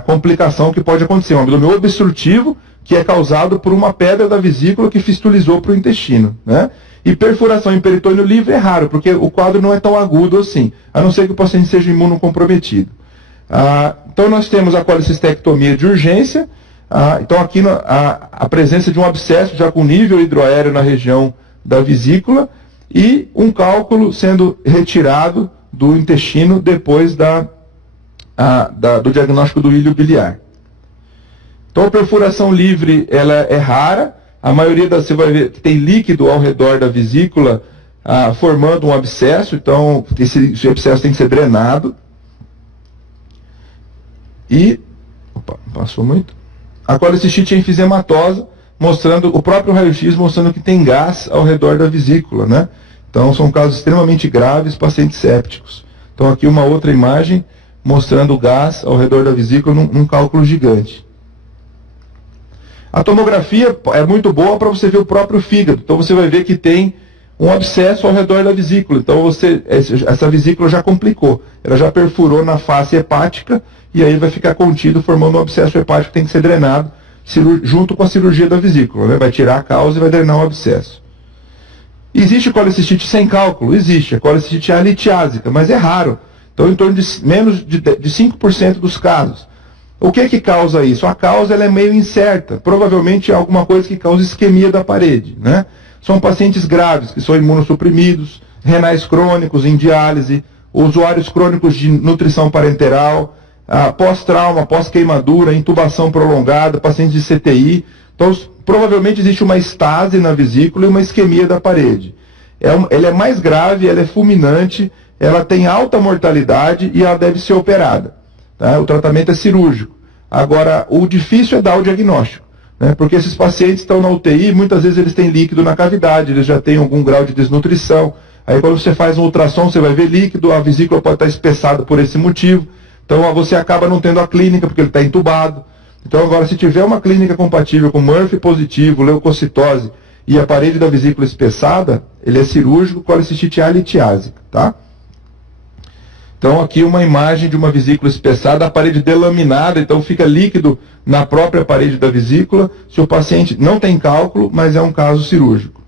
complicação que pode acontecer, um abdômen obstrutivo que é causado por uma pedra da vesícula que fistulizou para o intestino, né? E perfuração em peritônio livre é raro, porque o quadro não é tão agudo assim, a não ser que o paciente seja imunocomprometido. Então nós temos a colecistectomia de urgência. Então aqui a presença de um abscesso já com nível hidroaéreo na região da vesícula e um cálculo sendo retirado do intestino depois do diagnóstico do íleo biliar. Então a perfuração livre ela é rara, a maioria você vai ver que tem líquido ao redor da vesícula formando um abscesso, então esse abscesso tem que ser drenado. E, passou muito. A colecistite enfisematosa, mostrando, o próprio raio-x mostrando que tem gás ao redor da vesícula, né? Então são casos extremamente graves, pacientes sépticos. Então aqui uma outra imagem mostrando o gás ao redor da vesícula num cálculo gigante. A tomografia é muito boa para você ver o próprio fígado. Então você vai ver que tem um abscesso ao redor da vesícula. Então essa vesícula já complicou. Ela já perfurou na face hepática e aí vai ficar contido, formando um abscesso hepático que tem que ser drenado junto com a cirurgia da vesícula, né? Vai tirar a causa e vai drenar o abscesso. Existe colecistite sem cálculo? Existe. A colecistite alitiásica, mas é raro. Então, em torno de menos de 5% dos casos. O que causa isso? A causa ela é meio incerta. Provavelmente é alguma coisa que causa isquemia da parede, né? São pacientes graves, que são imunossuprimidos, renais crônicos, em diálise, usuários crônicos de nutrição parenteral, pós-trauma, pós-queimadura, intubação prolongada, pacientes de CTI. Então, provavelmente existe uma estase na vesícula e uma isquemia da parede. Ela é mais grave, ela é fulminante, ela tem alta mortalidade e ela deve ser operada. Tá? O tratamento é cirúrgico. Agora, o difícil é dar o diagnóstico, né? Porque esses pacientes estão na UTI, muitas vezes eles têm líquido na cavidade, eles já têm algum grau de desnutrição. Aí quando você faz um ultrassom, você vai ver líquido, a vesícula pode estar espessada por esse motivo. Então você acaba não tendo a clínica porque ele está entubado. Então agora, se tiver uma clínica compatível com Murphy positivo, leucocitose e a parede da vesícula espessada, ele é cirúrgico, colicistite A litiásica, tá? Então aqui uma imagem de uma vesícula espessada, a parede delaminada, então fica líquido na própria parede da vesícula, se o paciente não tem cálculo, mas é um caso cirúrgico.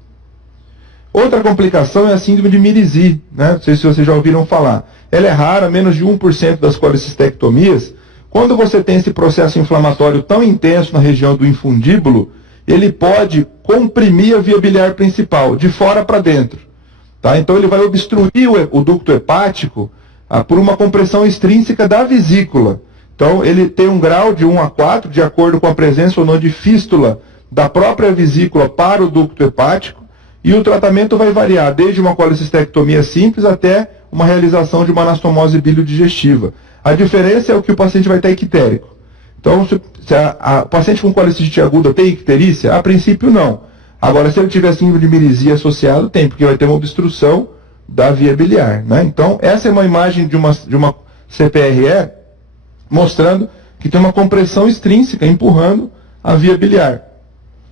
Outra complicação é a síndrome de Mirizy, né? Não sei se vocês já ouviram falar. Ela é rara, menos de 1% das colicistectomias. Quando você tem esse processo inflamatório tão intenso na região do infundíbulo, ele pode comprimir a via biliar principal, de fora para dentro. Tá? Então ele vai obstruir o ducto hepático por uma compressão extrínseca da vesícula. Então ele tem um grau de 1 a 4, de acordo com a presença ou não de fístula da própria vesícula para o ducto hepático, e o tratamento vai variar desde uma colicistectomia simples até uma realização de uma anastomose biliodigestiva. A diferença é o que o paciente vai estar ictérico. Então, se o paciente com colicistite aguda tem icterícia, a princípio não. Agora, se ele tiver síndrome de Mirizy associado, tem, porque vai ter uma obstrução da via biliar, né? Então, essa é uma imagem de uma CPRE mostrando que tem uma compressão extrínseca empurrando a via biliar.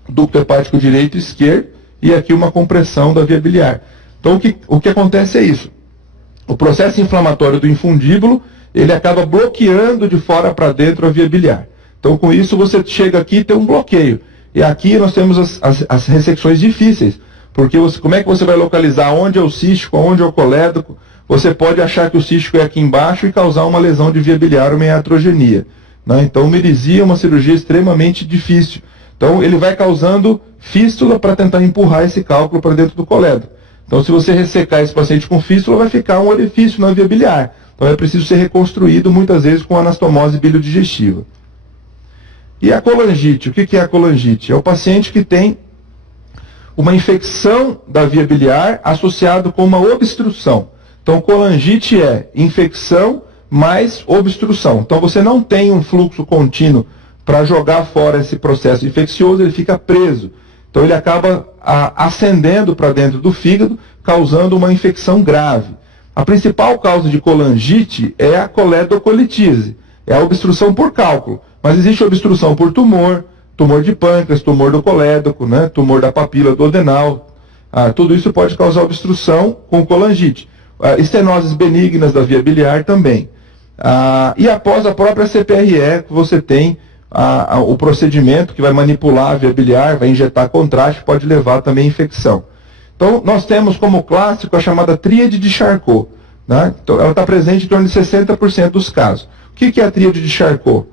Ducto hepático direito e esquerdo, e aqui uma compressão da via biliar. Então, o que acontece é isso. O processo inflamatório do infundíbulo, ele acaba bloqueando de fora para dentro a via biliar. Então, com isso, você chega aqui e tem um bloqueio. E aqui nós temos as ressecções difíceis, porque como é que você vai localizar onde é o cístico, onde é o colédoco? Você pode achar que o cístico é aqui embaixo e causar uma lesão de via biliar, uma iatrogenia, né? Então, o Mirizy é uma cirurgia extremamente difícil. Então, ele vai causando fístula para tentar empurrar esse cálculo para dentro do colédoco. Então, se você ressecar esse paciente com fístula, vai ficar um orifício na via biliar. Então, é preciso ser reconstruído, muitas vezes, com anastomose biliodigestiva. E a colangite? O que é a colangite? É o paciente que tem uma infecção da via biliar associado com uma obstrução. Então, colangite é infecção mais obstrução. Então, você não tem um fluxo contínuo para jogar fora esse processo infeccioso, ele fica preso. Então ele acaba ascendendo para dentro do fígado, causando uma infecção grave. A principal causa de colangite é a coledocolitise, é a obstrução por cálculo. Mas existe obstrução por tumor, tumor de pâncreas, tumor do colédoco, né, tumor da papila duodenal. Tudo isso pode causar obstrução com colangite. Estenoses benignas da via biliar também. E após a própria CPRE, você tem o procedimento que vai manipular a via biliar, vai injetar contraste, pode levar também a infecção. Então, nós temos como clássico a chamada tríade de Charcot, né? Então, ela está presente em torno de 60% dos casos. O que é a tríade de Charcot?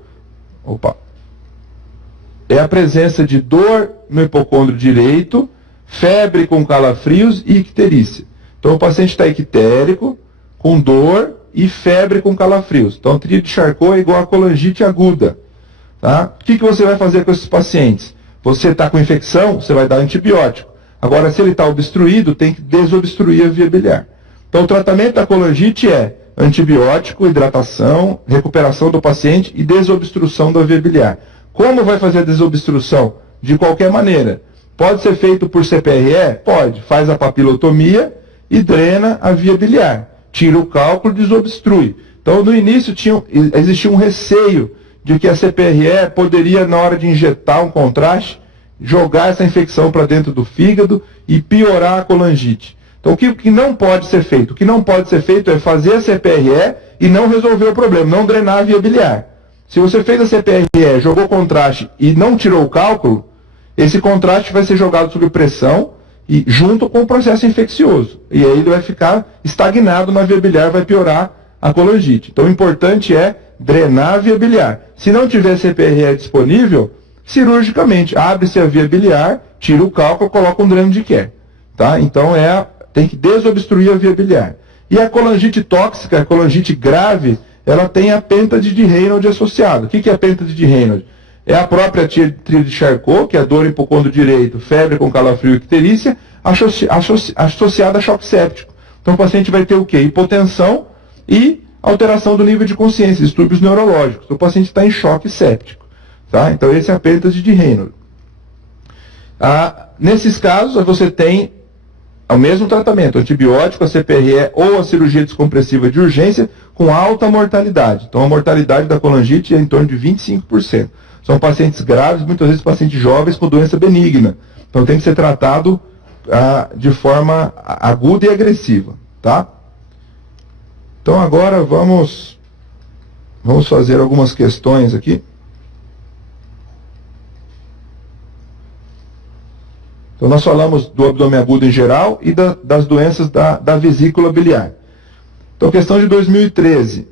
É a presença de dor no hipocôndrio direito, febre com calafrios e icterícia. Então, o paciente está ictérico, com dor e febre com calafrios. Então, a tríade de Charcot é igual a colangite aguda. Tá? O que você vai fazer com esses pacientes? Você está com infecção, você vai dar antibiótico. Agora, se ele está obstruído, tem que desobstruir a via biliar. Então, o tratamento da colangite é antibiótico, hidratação, recuperação do paciente e desobstrução da via biliar. Como vai fazer a desobstrução? De qualquer maneira. Pode ser feito por CPRE? Pode. Faz a papilotomia e drena a via biliar. Tira o cálculo e desobstrui. Então, no início, existia um receio de que a CPRE poderia, na hora de injetar um contraste, jogar essa infecção para dentro do fígado e piorar a colangite. Então, o que não pode ser feito? O que não pode ser feito é fazer a CPRE e não resolver o problema, não drenar a via biliar. Se você fez a CPRE, jogou contraste e não tirou o cálculo, esse contraste vai ser jogado sob pressão e junto com o processo infeccioso. E aí ele vai ficar estagnado na via biliar, vai piorar a colangite. Então, o importante é drenar a via biliar. Se não tiver CPRE disponível, cirurgicamente, abre-se a via biliar, tira o cálculo, coloca um dreno de Kerr. Tá? Então, tem que desobstruir a via biliar. E a colangite tóxica, a colangite grave, ela tem a pêntade de Raynaud associada. O que é a pêntade de Raynaud? É a própria tríade de Charcot, que é a dor em hipocôndrio direito, febre com calafrio e icterícia, associada a choque séptico. Então, o paciente vai ter o quê? Hipotensão e alteração do nível de consciência, distúrbios neurológicos. O paciente está em choque séptico. Tá? Então, esse é a pêntade de Raynaud. Nesses casos, você tem o mesmo tratamento, antibiótico, a CPRE ou a cirurgia descompressiva de urgência, com alta mortalidade. Então, a mortalidade da colangite é em torno de 25%. São pacientes graves, muitas vezes pacientes jovens com doença benigna. Então tem que ser tratado de forma aguda e agressiva, tá? Então agora vamos fazer algumas questões aqui. Então nós falamos do abdômen agudo em geral e das doenças da vesícula biliar. Então questão de 2013.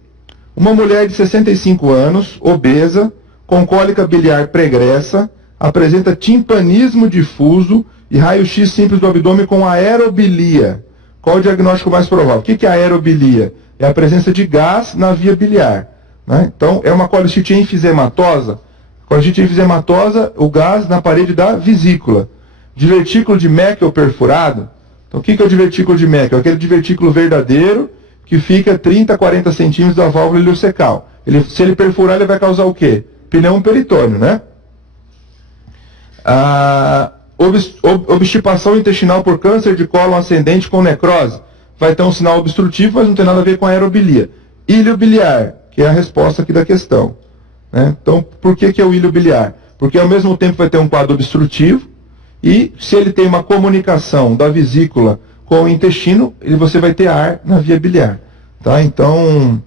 Uma mulher de 65 anos, obesa, com cólica biliar pregressa, apresenta timpanismo difuso e raio-x simples do abdômen com aerobilia. Qual o diagnóstico mais provável? O que é aerobilia? É a presença de gás na via biliar, né? Então é uma colicite enfisematosa. Colicite enfisematosa, o gás na parede da vesícula. Divertículo de Meckel perfurado. Então o que é o divertículo de Meckel? Aquele divertículo verdadeiro que fica 30 a 40 centímetros da válvula ileocecal. Se ele perfurar, ele vai causar o quê? Pneumo peritônio, né? Obstipação intestinal por câncer de cólon ascendente com necrose. Vai ter um sinal obstrutivo, mas não tem nada a ver com aerobilia. Ilho biliar, que é a resposta aqui da questão, né? Então, por que é o ilho biliar? Porque ao mesmo tempo vai ter um quadro obstrutivo, e se ele tem uma comunicação da vesícula com o intestino, você vai ter ar na via biliar, tá? Então,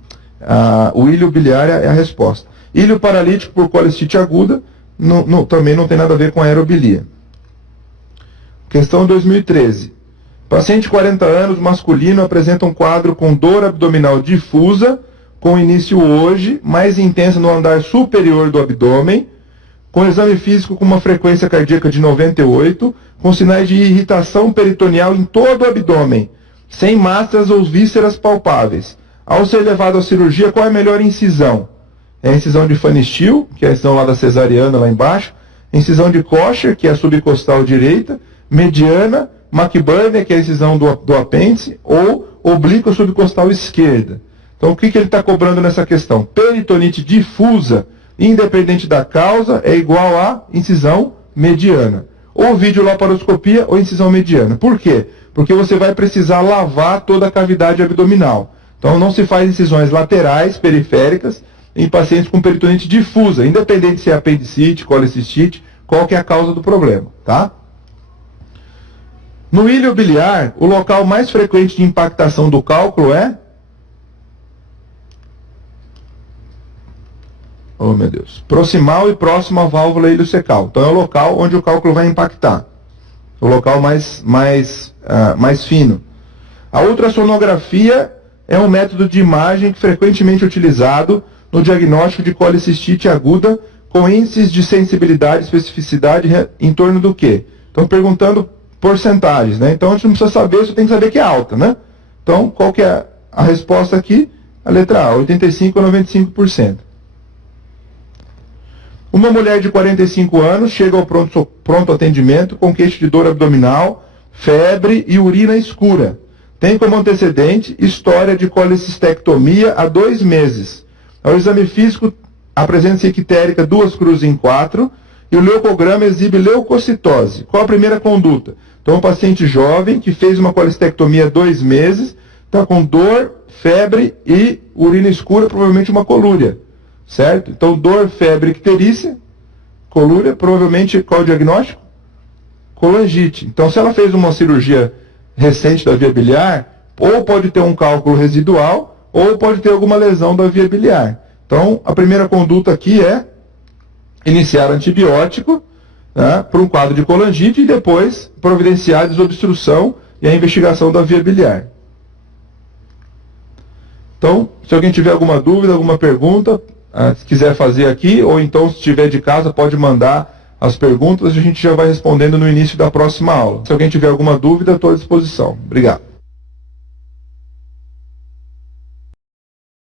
o ilho biliar é a resposta. Ilho paralítico por colicite aguda, também não tem nada a ver com aerobilia. Questão 2013. Paciente de 40 anos, masculino, apresenta um quadro com dor abdominal difusa, com início hoje, mais intensa no andar superior do abdômen, com exame físico com uma frequência cardíaca de 98, com sinais de irritação peritoneal em todo o abdômen, sem massas ou vísceras palpáveis. Ao ser levado à cirurgia, qual é a melhor incisão? É a incisão de Fanny Steele, que é a incisão lá da cesariana, lá embaixo, incisão de Kocher, que é a subcostal direita, mediana, McBurney, que é a incisão do apêndice, ou oblíqua subcostal esquerda. Então, o que ele está cobrando nessa questão? Peritonite difusa, independente da causa, é igual a incisão mediana. Ou videolaparoscopia ou incisão mediana. Por quê? Porque você vai precisar lavar toda a cavidade abdominal. Então, não se faz incisões laterais, periféricas, em pacientes com peritonite difusa, independente se é apendicite, colecistite, qual que é a causa do problema, tá? No ilho biliar, o local mais frequente de impactação do cálculo é... Oh, meu Deus. Proximal e próximo à válvula ileocecal. Então é o local onde o cálculo vai impactar. O local mais fino. A ultrassonografia é um método de imagem frequentemente utilizado no diagnóstico de colicistite aguda com índices de sensibilidade e especificidade em torno do quê? Estão perguntando porcentagens, né? Então a gente não precisa saber, você tem que saber que é alta, né? Então, qual que é a resposta aqui? A letra A, 85 a 95%. Uma mulher de 45 anos chega ao pronto atendimento com queixa de dor abdominal, febre e urina escura. Tem como antecedente história de colecistectomia há 2 meses. Ao exame físico, apresenta-se ictérica 2 cruzes em 4 e o leucograma exibe leucocitose. Qual a primeira conduta? Então, um paciente jovem que fez uma colecistectomia há 2 meses, está com dor, febre e urina escura, provavelmente uma colúria. Certo? Então, dor, febre, icterícia, colúria, provavelmente qual o diagnóstico? Colangite. Então, se ela fez uma cirurgia recente da via biliar, ou pode ter um cálculo residual, ou pode ter alguma lesão da via biliar. Então, a primeira conduta aqui é iniciar antibiótico, né, para um quadro de colangite e depois providenciar a desobstrução e a investigação da via biliar. Então, se alguém tiver alguma dúvida, alguma pergunta, se quiser fazer aqui, ou então se estiver de casa, pode mandar as perguntas, a gente já vai respondendo no início da próxima aula. Se alguém tiver alguma dúvida, estou à disposição. Obrigado.